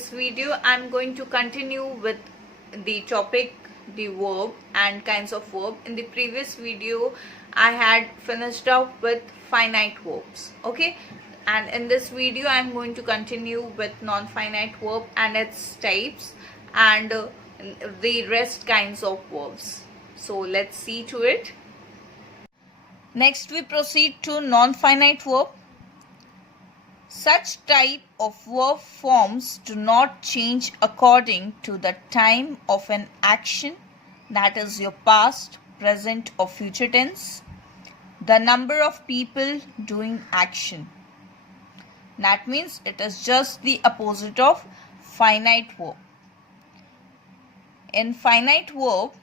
this video I'm going to continue with the topic, the verb and kinds of verb. In the previous video I had finished up with finite verbs, okay, and in this video I'm going to continue with non-finite verb and its types and the rest kinds of verbs. So let's see to it. Next we proceed to non-finite verb. Such type of verb forms do not change according to the time of an action, that is your past, present or future tense, the number of people doing action. That means it is just the opposite of finite verb. In finite verb,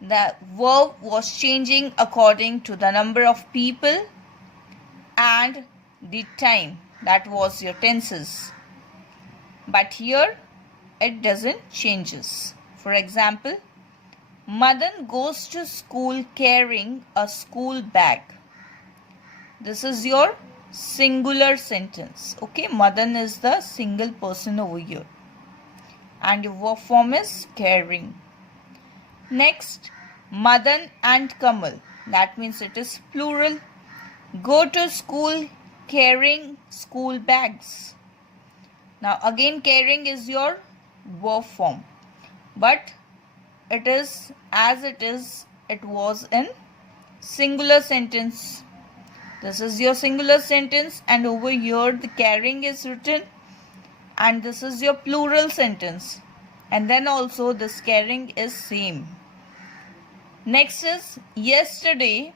the verb was changing according to the number of people and the time, that was your tenses. But here it doesn't changes. For example, Madan goes to school carrying a school bag. This is your singular sentence. Okay, Madan is the single person over here. And your verb form is carrying. Next, Madan and Kamal. That means it is plural. Go to school carrying school bags. Now again carrying is your verb form, but it is as it was in singular sentence. This is your singular sentence and over here the carrying is written and this is your plural sentence, and then also this carrying is same. Next is yesterday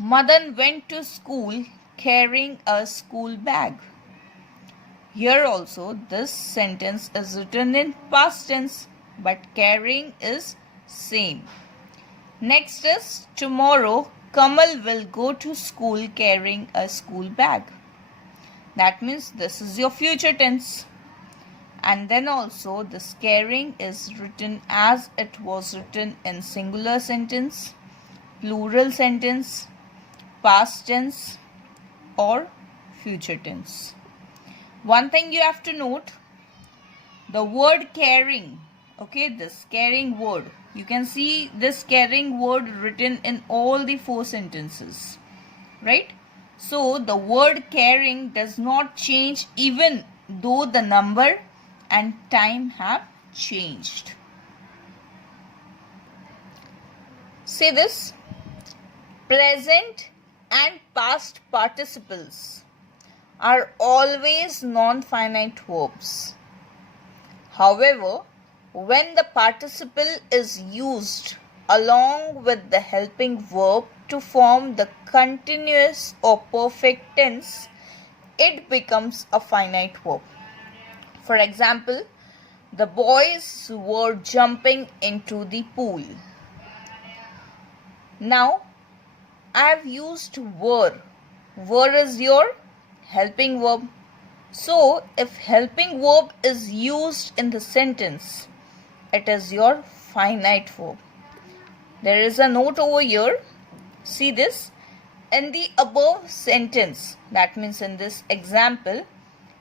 Madan went to school carrying a school bag. Here also this sentence is written in past tense but carrying is same. Next is tomorrow Kamal will go to school carrying a school bag. That means this is your future tense, and then also this carrying is written as it was written in singular sentence, plural sentence, past tense or future tense. One thing you have to note, the word carrying, okay, this carrying word, you can see this carrying word written in all the 4 sentences, right? So the word carrying does not change even though the number and time have changed. Say this: present and past participles are always non-finite verbs. However, when the participle is used along with the helping verb to form the continuous or perfect tense, it becomes a finite verb. For example, the boys were jumping into the pool. Now, I have used were. Were is your helping verb. So, if helping verb is used in the sentence, it is your finite verb. There is a note over here. See this. In the above sentence, that means in this example,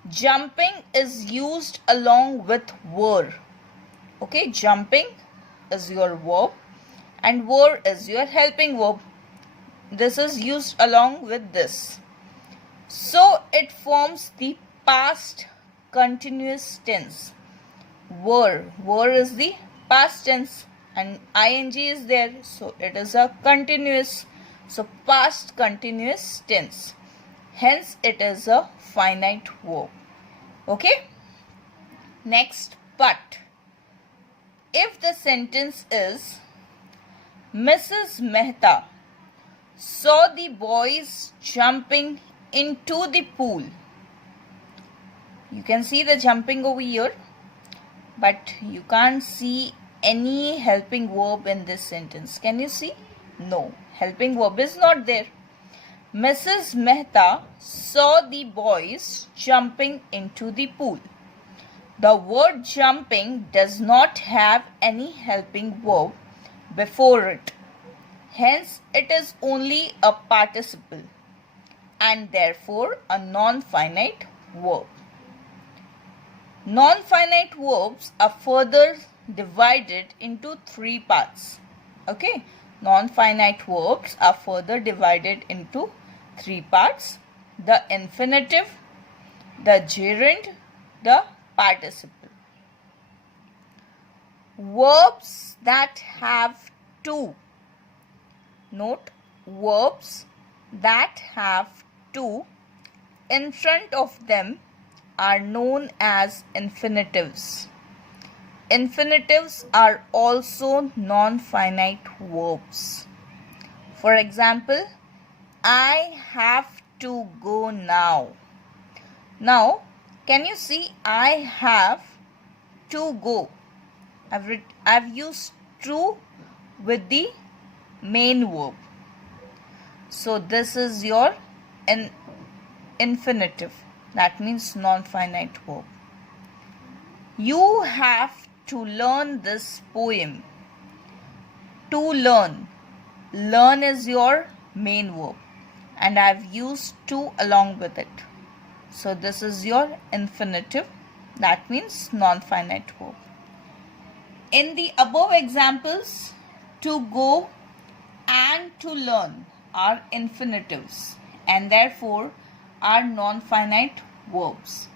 jumping is used along with were. Okay, jumping is your verb and were is your helping verb. This is used along with this. So it forms the past continuous tense. Were is the past tense and ing is there, so it is a continuous. So past continuous tense. Hence it is a finite verb. Okay. Next, but. If the sentence is Mrs. Mehta saw the boys jumping into the pool. You can see the jumping over here, but you can't see any helping verb in this sentence. Can you see? No, helping verb is not there. Mrs. Mehta saw the boys jumping into the pool. The word jumping does not have any helping verb before it. Hence, it is only a participle and therefore a non-finite verb. Non-finite verbs are further divided into three parts. Okay, non-finite verbs are further divided into three parts: the infinitive, the gerund, the participle. Verbs that have two. Note, verbs that have two in front of them are known as infinitives. Infinitives are also non-finite verbs. For example, I have to go now. Now, can you see I have to go? I've used to with the main verb. So this is your infinitive. That means non-finite verb. You have to learn this poem. To learn. Learn is your main verb. And I've used to along with it. So this is your infinitive. That means non-finite verb. In the above examples, to go and to learn are infinitives and therefore are non-finite verbs.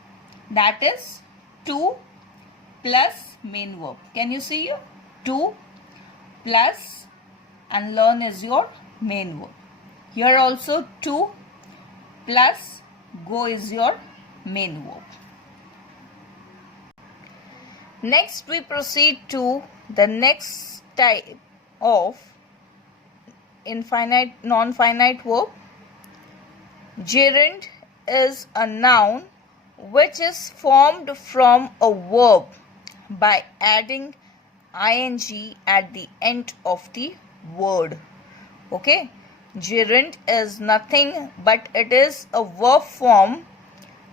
That is to plus main verb. Can you see here? To plus and learn is your main verb. Here also to plus go is your main verb. Next we proceed to the next type of non-finite verb. Gerund is a noun which is formed from a verb by adding ing at the end of the word. Okay, gerund is nothing but it is a verb form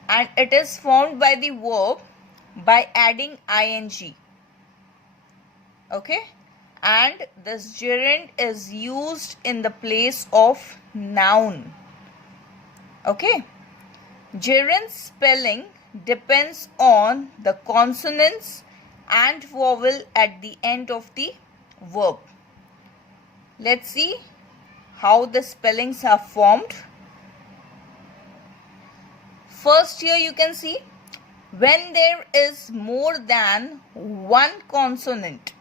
and it is formed by the verb by adding ing. Okay, and this gerund is used in the place of noun. Okay, gerund spelling depends on the consonants and vowel at the end of the verb. Let's see how the spellings are formed. First, here you can see when there is more than one consonant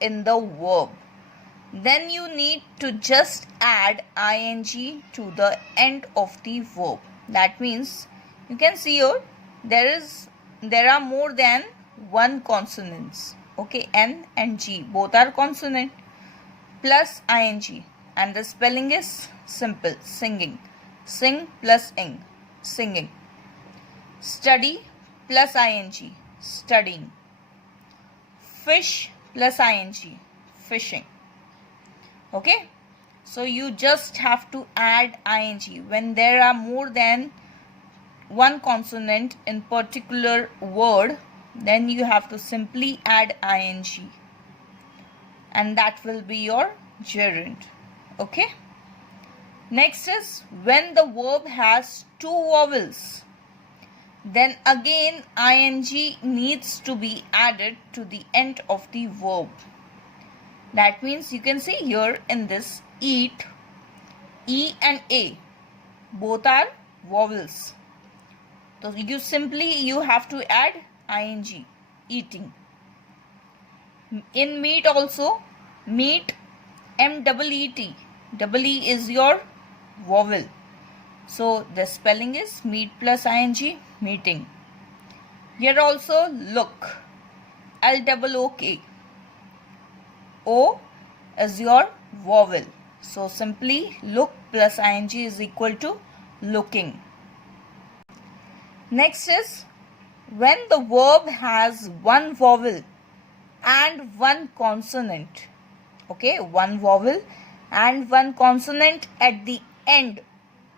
in the verb, then you need to just add ing to the end of the verb. That means you can see here there are more than one consonants. Okay, N and G both are consonant plus ing and the spelling is simple: singing. Sing plus ing, singing. Study plus ing, studying. Fish plus ing, fishing. Okay, so you just have to add ing when there are more than one consonant in particular word. Then you have to simply add ing and that will be your gerund. Okay, next is when the verb has two vowels, then again ing needs to be added to the end of the verb. That means you can see here in this eat, E and A both are vowels. So you have to add ing, eating. In meet also, meet, M-E-E-T, double E is your vowel. So the spelling is meet plus ing, meeting. Here also look, L-O-O-K. O is your vowel. So simply look plus ing is equal to looking. Next is when the verb has one vowel and one consonant. Okay, one vowel and one consonant at the end.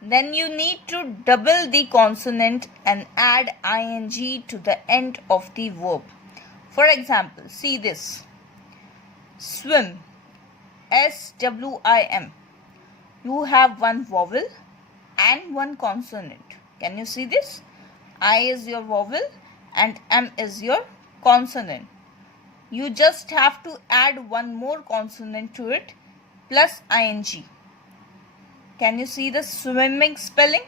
Then you need to double the consonant and add ing to the end of the verb. For example, see this. Swim, S-W-I-M. You have one vowel and one consonant. Can you see this? I is your vowel and M is your consonant. You just have to add one more consonant to it plus ing. Can you see the swimming spelling?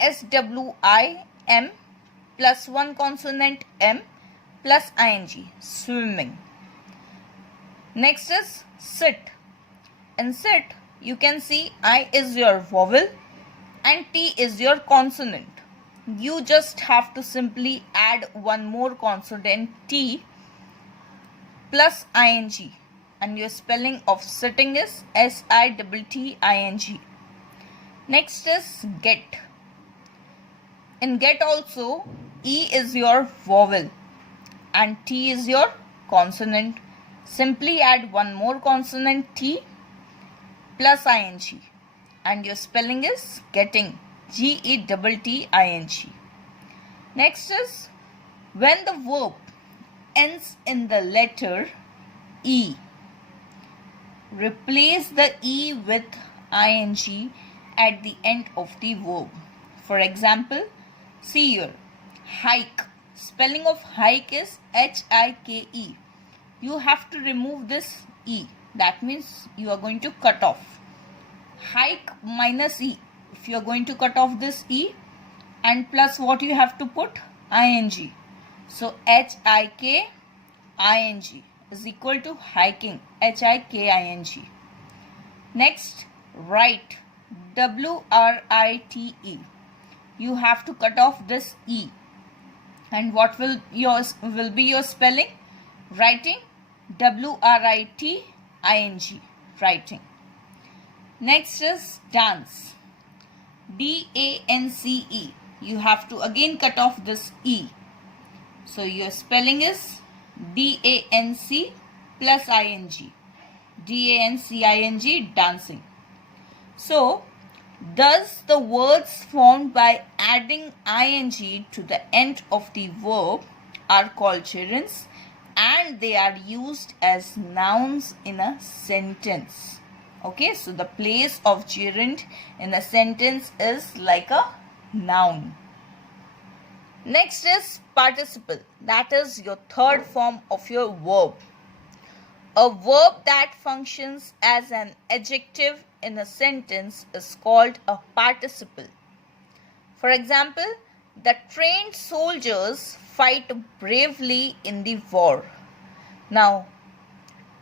SWIM plus one consonant M plus ing, swimming. Next is sit. In sit, you can see I is your vowel and T is your consonant. You just have to simply add one more consonant T plus ing, and your spelling of sitting is SITTING. Next is get. In get also, E is your vowel and T is your consonant. Simply add one more consonant T plus ing, and your spelling is getting, GETTING. Next is when the verb ends in the letter E, replace the E with ing at the end of the verb. For example, see here, hike. Spelling of hike is HIKE. You have to remove this E. That means you are going to cut off. Hike minus E. If you are going to cut off this E, and plus what you have to put? ing. So HIKING is equal to hiking, HIKING. Next, write, WRITE. You have to cut off this E. And what will be your spelling? Writing, WRITING, writing. Next is dance, DANCE. You have to again cut off this E. So your spelling is DANC plus ing, DANCING, dancing. So thus the words formed by adding ing to the end of the verb are called gerunds, and they are used as nouns in a sentence. Okay, so the place of gerund in a sentence is like a noun. Next is participle. That is your third form of your verb. A verb that functions as an adjective in a sentence is called a participle. For example, the trained soldiers fight bravely in the war. Now,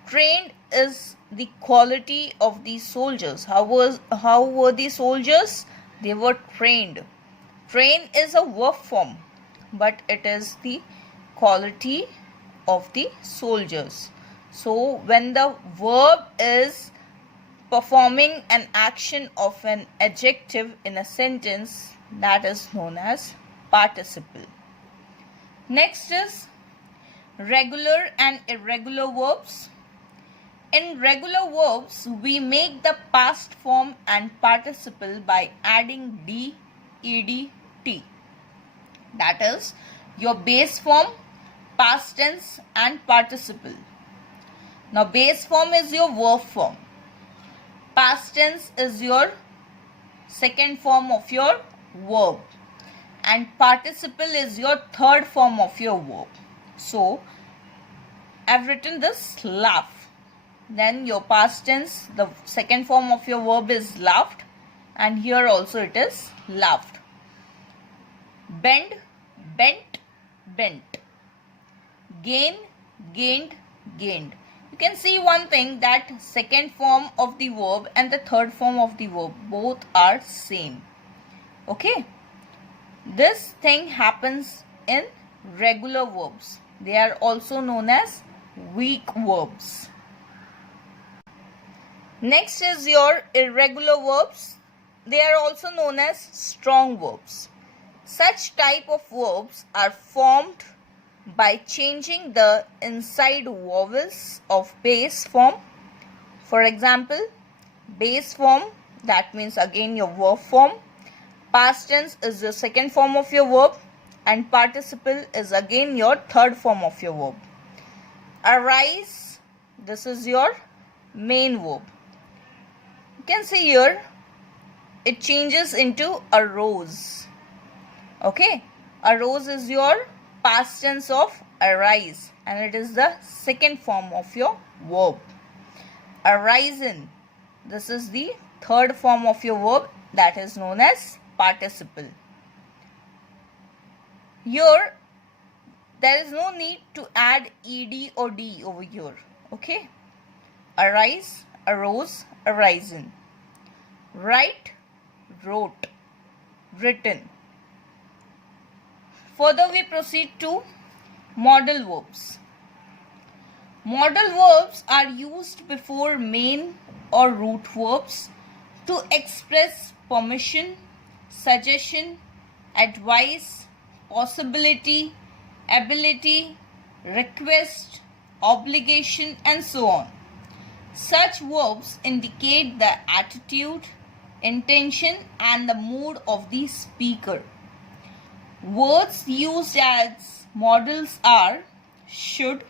trained is the quality of the soldiers. How were the soldiers? They were trained. Train is a verb form, but it is the quality of the soldiers. So when the verb is performing an action of an adjective in a sentence, that is known as participle. Next is regular and irregular verbs. In regular verbs, we make the past form and participle by adding D, ED, T. That is your base form, past tense and participle. Now base form is your verb form. Past tense is your second form of your verb. And participle is your third form of your verb. So I've written this laugh. Then your past tense, the second form of your verb is laughed, and here also it is laughed. Bend, bent, bent. Gain, gained, gained. You can see one thing, that second form of the verb and the third form of the verb both are same. Okay. This thing happens in regular verbs. They are also known as weak verbs. Next is your irregular verbs. They are also known as strong verbs. Such type of verbs are formed by changing the inside vowels of base form. For example, base form, that means again your verb form. Past tense is the second form of your verb, and participle is again your third form of your verb. Arise, this is your main verb. You can see here it changes into arose. Okay, Arose is your past tense of arise, and it is the second form of your verb. Arisen, this is the third form of your verb, that is known as participle. Here, there is no need to add ed or d over here. Okay? Arise, arose, arisen. Write, wrote, written. Further, we proceed to modal verbs. Modal verbs are used before main or root verbs to express permission, suggestion, advice, possibility, ability, request, obligation, and so on. Such verbs indicate the attitude, intention, and the mood of the speaker. Words used as modals are should,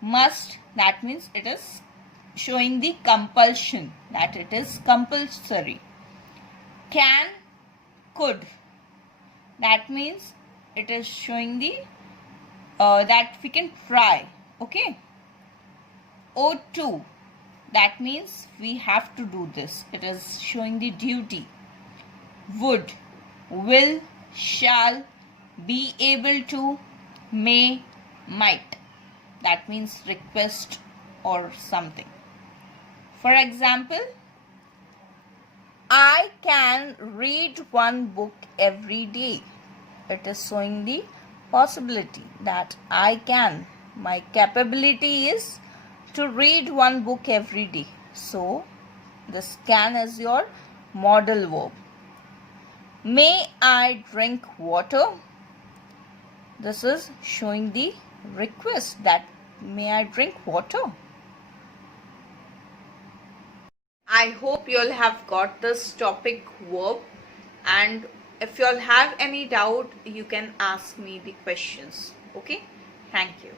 must, that means it is showing the compulsion, that it is compulsory. Can, could, that means it is showing the that we can try. Okay. Ought to, that means we have to do this, it is showing the duty. Would, will, shall, be able to, may, might, that means request or something. For example, I can read one book every day. It is showing the possibility that I can. My capability is to read one book every day. So, this can is your modal verb. May I drink water? This is showing the request that may I drink water. I hope you all have got this topic verb, and if you all have any doubt, you can ask me the questions. Okay? Thank you.